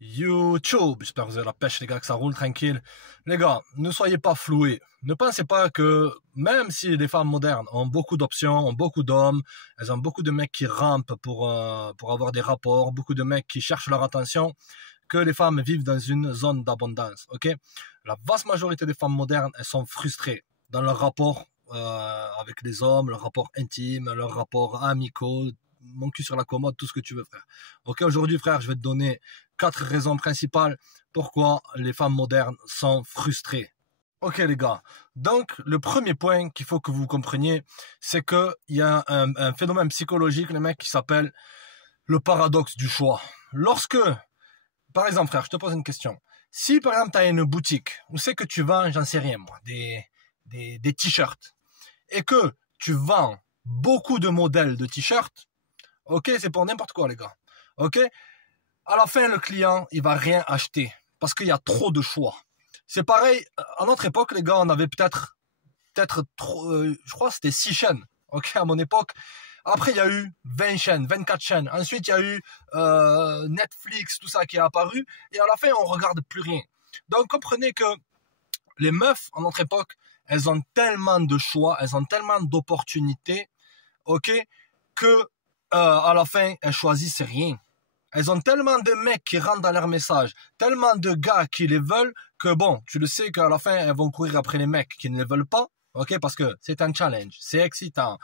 YouTube, j'espère que vous avez la pêche les gars, que ça roule tranquille. Les gars, ne soyez pas floués. Ne pensez pas que même si les femmes modernes ont beaucoup d'options, ont beaucoup d'hommes, elles ont beaucoup de mecs qui rampent pour avoir des rapports, beaucoup de mecs qui cherchent leur attention, que les femmes vivent dans une zone d'abondance. Ok, la vaste majorité des femmes modernes, elles sont frustrées dans leur rapport avec les hommes, leur rapport intime, leur rapport amicaux, mon cul sur la commode, tout ce que tu veux, frère. Ok, aujourd'hui, frère, je vais te donner 4 raisons principales pourquoi les femmes modernes sont frustrées. Ok, les gars. Donc, le premier point qu'il faut que vous compreniez, c'est que il y a un phénomène psychologique, les mecs, qui s'appelle le paradoxe du choix. Lorsque, par exemple, frère, je te pose une question. Si, par exemple, tu as une boutique, où c'est que tu vends, j'en sais rien, moi, des t-shirts, et que tu vends beaucoup de modèles de t-shirts, ok, c'est pour n'importe quoi, les gars. Ok, à la fin, le client, il va rien acheter parce qu'il y a trop de choix. C'est pareil, à notre époque, les gars, on avait peut-être trop, je crois que c'était 6 chaînes, ok, à mon époque. Après, il y a eu 20 chaînes, 24 chaînes. Ensuite, il y a eu Netflix, tout ça qui est apparu. Et à la fin, on regarde plus rien. Donc, comprenez que les meufs, à notre époque, elles ont tellement de choix, elles ont tellement d'opportunités, ok, que à la fin, elles choisissent rien. Elles ont tellement de mecs qui rentrent dans leur message, tellement de gars qui les veulent, que bon, tu le sais qu'à la fin, elles vont courir après les mecs qui ne les veulent pas, ok, parce que c'est un challenge, c'est excitant.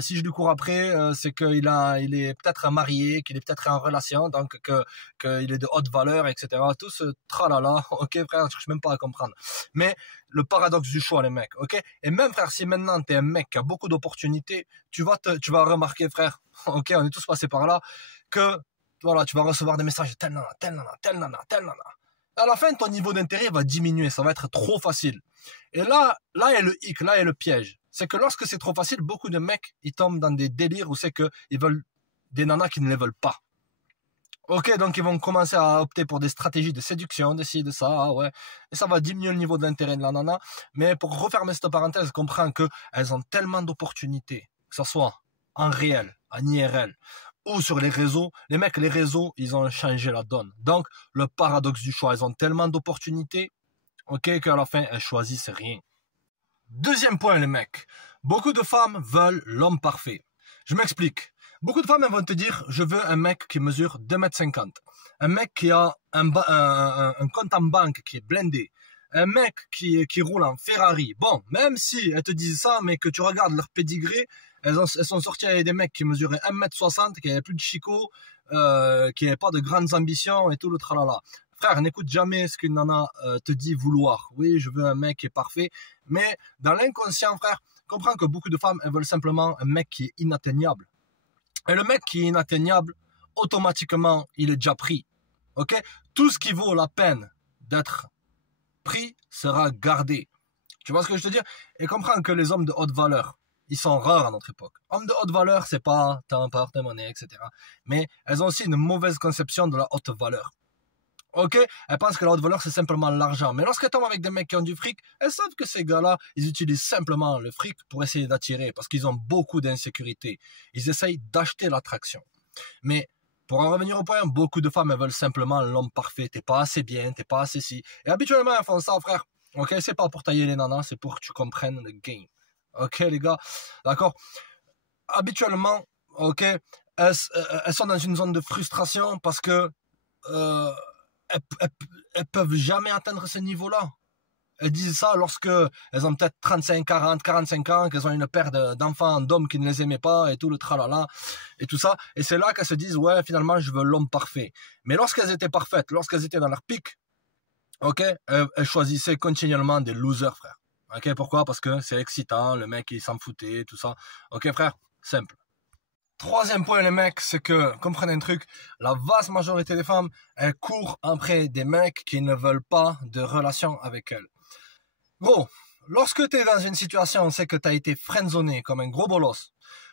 Si je lui cours après, c'est qu'il est peut-être marié, qu'il est peut-être en relation, donc qu'il est de haute valeur, etc. Tout ce tralala, ok, frère, je cherche même pas à comprendre. Mais le paradoxe du choix, les mecs, ok. Et même, frère, si maintenant t'es un mec qui a beaucoup d'opportunités, tu vas remarquer, frère, ok, on est tous passés par là, que voilà, tu vas recevoir des messages de tel nana, tel nana, tel nana, tel nana. À la fin, ton niveau d'intérêt va diminuer, ça va être trop facile. Et là est le hic, là est le piège. C'est que lorsque c'est trop facile, beaucoup de mecs, ils tombent dans des délires où c'est que ils veulent des nanas qui ne les veulent pas. Ok, donc ils vont commencer à opter pour des stratégies de séduction, de ci, de ça, ah ouais. Et ça va diminuer le niveau d'intérêt de la nana. Mais pour refermer cette parenthèse, comprends que elles ont tellement d'opportunités, que ce soit en réel, en IRL, ou sur les réseaux. Les mecs, les réseaux, ils ont changé la donne. Donc, le paradoxe du choix, elles ont tellement d'opportunités, ok, qu'à la fin, elles choisissent rien. Deuxième point, les mecs. Beaucoup de femmes veulent l'homme parfait. Je m'explique. Beaucoup de femmes elles vont te dire, je veux un mec qui mesure 2,50 m. Un mec qui a un compte en banque qui est blindé. Un mec qui roule en Ferrari. Bon, même si elles te disent ça, mais que tu regardes leur pédigré, elles sont sorties avec des mecs qui mesuraient 1,60 m, qui n'avaient plus de chicot, qui n'avaient pas de grandes ambitions et tout le tralala. Frère, n'écoute jamais ce qu'une nana te dit vouloir. Oui, je veux un mec qui est parfait. Mais dans l'inconscient, frère, comprends que beaucoup de femmes, elles veulent simplement un mec qui est inatteignable. Et le mec qui est inatteignable, automatiquement, il est déjà pris. Ok? Tout ce qui vaut la peine d'être pris sera gardé. Tu vois ce que je veux te dire? Et comprends que les hommes de haute valeur, ils sont rares à notre époque. Hommes de haute valeur, c'est pas temps, porte-monnaie, etc. Mais elles ont aussi une mauvaise conception de la haute valeur. Ok, elles pensent que la haute valeur c'est simplement l'argent. Mais lorsqu'elles tombent avec des mecs qui ont du fric, elles savent que ces gars-là, ils utilisent simplement le fric pour essayer d'attirer, parce qu'ils ont beaucoup d'insécurité. Ils essayent d'acheter l'attraction. Mais pour en revenir au point, beaucoup de femmes elles veulent simplement l'homme parfait. T'es pas assez bien, t'es pas assez si. Et habituellement elles font ça, frère. Ok, c'est pas pour tailler les nanas, c'est pour que tu comprennes le game. Ok les gars, d'accord. Habituellement, ok, elles sont dans une zone de frustration parce que elles peuvent jamais atteindre ce niveau-là. Elles disent ça lorsque elles ont peut-être 35, 40, 45 ans, qu'elles ont une paire d'enfants, d'hommes qui ne les aimaient pas et tout le tralala et tout ça. Et c'est là qu'elles se disent, ouais, finalement, je veux l'homme parfait. Mais lorsqu'elles étaient parfaites, lorsqu'elles étaient dans leur pic, ok, elles choisissaient continuellement des losers, frère. Ok, pourquoi? Parce que c'est excitant, le mec, il s'en foutait, tout ça. Ok, frère, simple. Troisième point, les mecs, c'est que, comprenez un truc, la vaste majorité des femmes, elles courent après des mecs qui ne veulent pas de relation avec elles. Gros, lorsque t'es dans une situation, c'est que t'as été friendzoné comme un gros bolos,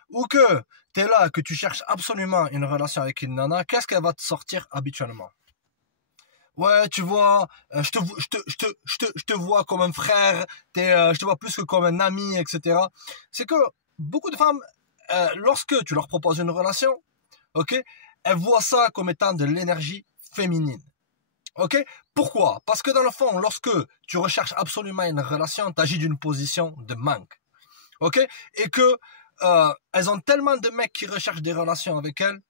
ou que t'es là, que tu cherches absolument une relation avec une nana, qu'est-ce qu'elle va te sortir habituellement? Ouais, tu vois, je te vois comme un frère, je te vois plus que comme un ami, etc. C'est que beaucoup de femmes, lorsque tu leur proposes une relation, ok, elles voient ça comme étant de l'énergie féminine. Ok? Pourquoi? Parce que dans le fond, lorsque tu recherches absolument une relation, tu agis d'une position de manque. Ok? Et que elles ont tellement de mecs qui recherchent des relations avec elles,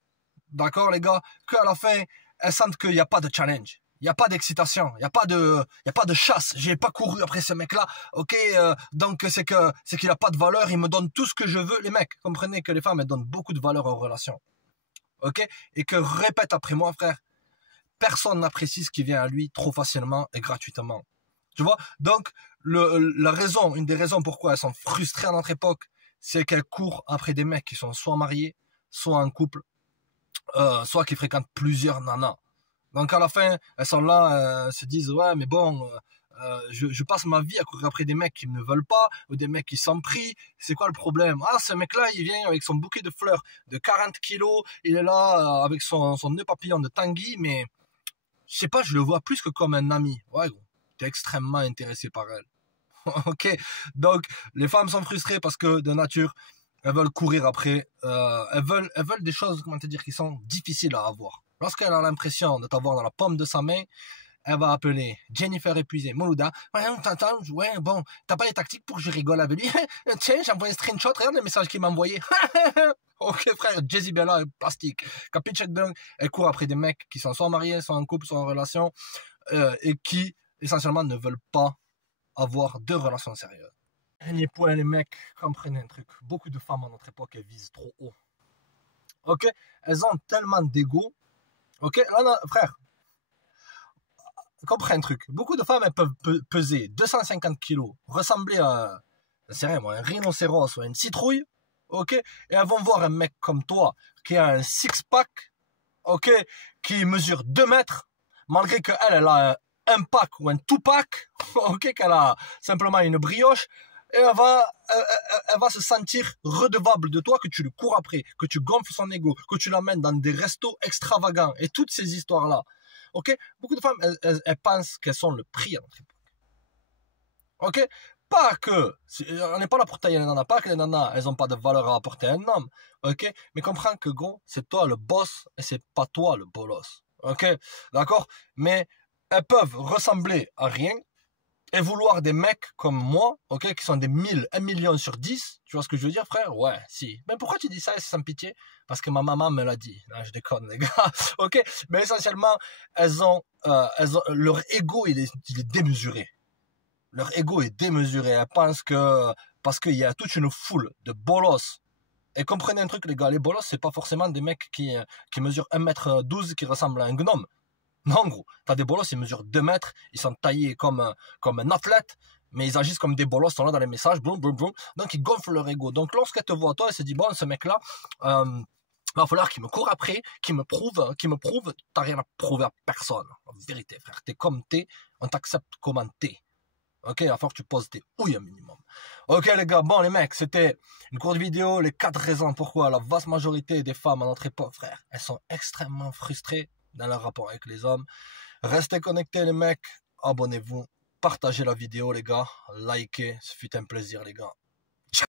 d'accord les gars, qu'à la fin, elles sentent qu'il n'y a pas de challenge. Il n'y a pas d'excitation, il n'y a pas de chasse. J'ai pas couru après ce mec-là, ok. Donc c'est qu'il a pas de valeur. Il me donne tout ce que je veux. Les mecs, comprenez que les femmes elles donnent beaucoup de valeur aux relations, ok. Et que répète après moi, frère. Personne n'apprécie ce qui vient à lui trop facilement et gratuitement. Tu vois. Donc une des raisons pourquoi elles sont frustrées à notre époque, c'est qu'elles courent après des mecs qui sont soit mariés, soit en couple, soit qui fréquentent plusieurs nanas. Donc à la fin, elles sont là, se disent ouais mais bon, je passe ma vie à courir après des mecs qui ne me veulent pas, ou des mecs qui sont pris, c'est quoi le problème? Ah ce mec là il vient avec son bouquet de fleurs de 40 kilos, il est là avec son nœud papillon de Tanguy, mais je sais pas, je le vois plus que comme un ami. Ouais gros, t'es extrêmement intéressé par elle. Ok, donc les femmes sont frustrées parce que de nature, elles veulent courir après, elles veulent des choses, comment te dire, qui sont difficiles à avoir. Lorsqu'elle a l'impression de t'avoir dans la paume de sa main, elle va appeler Jennifer épuisée, Moulouda. Ouais, t'entends, ouais, bon, t'as pas les tactiques pour que je rigole avec lui. Tiens, j'ai envoyé un screenshot, regarde les messages qu'il m'a envoyé. Ok, frère, Jezibella, plastique. Capiche donc, elle court après des mecs qui sont soit mariés, soit en couple, soit en relation, et qui, essentiellement, ne veulent pas avoir de relations sérieuses. Dernier point, les mecs, comprenez un truc. Beaucoup de femmes à notre époque, elles visent trop haut. Ok, elles ont tellement d'ego. Ok, là, non, frère, comprends un truc. Beaucoup de femmes, elles peuvent peser 250 kilos, ressembler à, c'est rien, moi, un rhinocéros ou une citrouille. Ok, et elles vont voir un mec comme toi qui a un six-pack, ok, qui mesure 2 mètres, malgré qu'elle a un pack ou un two-pack, ok, qu'elle a simplement une brioche. Et elle va se sentir redevable de toi, que tu le cours après, que tu gonfles son ego, que tu l'emmènes dans des restos extravagants et toutes ces histoires-là. Ok? Beaucoup de femmes, elles pensent qu'elles sont le prix à notre époque. Ok? Pas que, on n'est pas là pour tailler les nanas, pas que les nanas, elles n'ont pas de valeur à apporter à un homme. Ok? Mais comprends que gros, c'est toi le boss et c'est pas toi le bolos. Ok? D'accord? Mais elles peuvent ressembler à rien et vouloir des mecs comme moi, ok, qui sont des 1 million sur 10, tu vois ce que je veux dire, frère? Ouais, si. Mais pourquoi tu dis ça, sans pitié? Parce que ma maman me l'a dit. Non, je déconne, les gars. Ok, mais essentiellement, elles ont leur ego, il est démesuré. Leur ego est démesuré. Elles pensent que, parce qu'il y a toute une foule de bolos. Et comprenez un truc, les gars, les bolos, c'est pas forcément des mecs qui mesurent 1m12 qui ressemblent à un gnome. Non, gros, t'as des bolos, ils mesurent 2 mètres, ils sont taillés comme un athlète, mais ils agissent comme des bolos, ils sont là dans les messages, boum, boum, boum. Donc ils gonflent leur ego. Donc lorsqu'elle te voit, toi, elle se dit, bon, ce mec-là, va falloir qu'il me court après, qu'il me prouve, t'as rien à prouver à personne. En vérité, frère, t'es comme t'es, on t'accepte comme t'es. Ok, il va falloir que tu poses tes houilles un minimum. Ok les gars, bon les mecs, c'était une courte vidéo, les 4 raisons pourquoi la vaste majorité des femmes à notre époque, frère, elles sont extrêmement frustrées dans leur rapport avec les hommes. Restez connectés les mecs, abonnez-vous, partagez la vidéo les gars, likez, ce fut un plaisir les gars. Ciao.